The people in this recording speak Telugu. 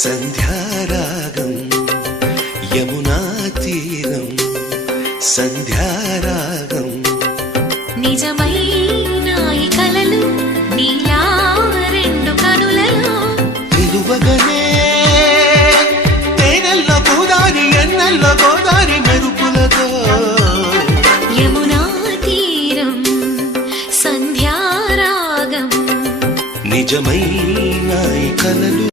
సంధ్యారాగం యమునా తీరం సంధ్యారాగం నిజమైన ఈ కలలు నీలా రెండు కనులలో నిలువగనే తేనెల్లో గోదారి ఎన్నెల్లో గోదారి మెరుపులతో యమునా తీరం సంధ్యారాగం నిజమైన ఈ కలలు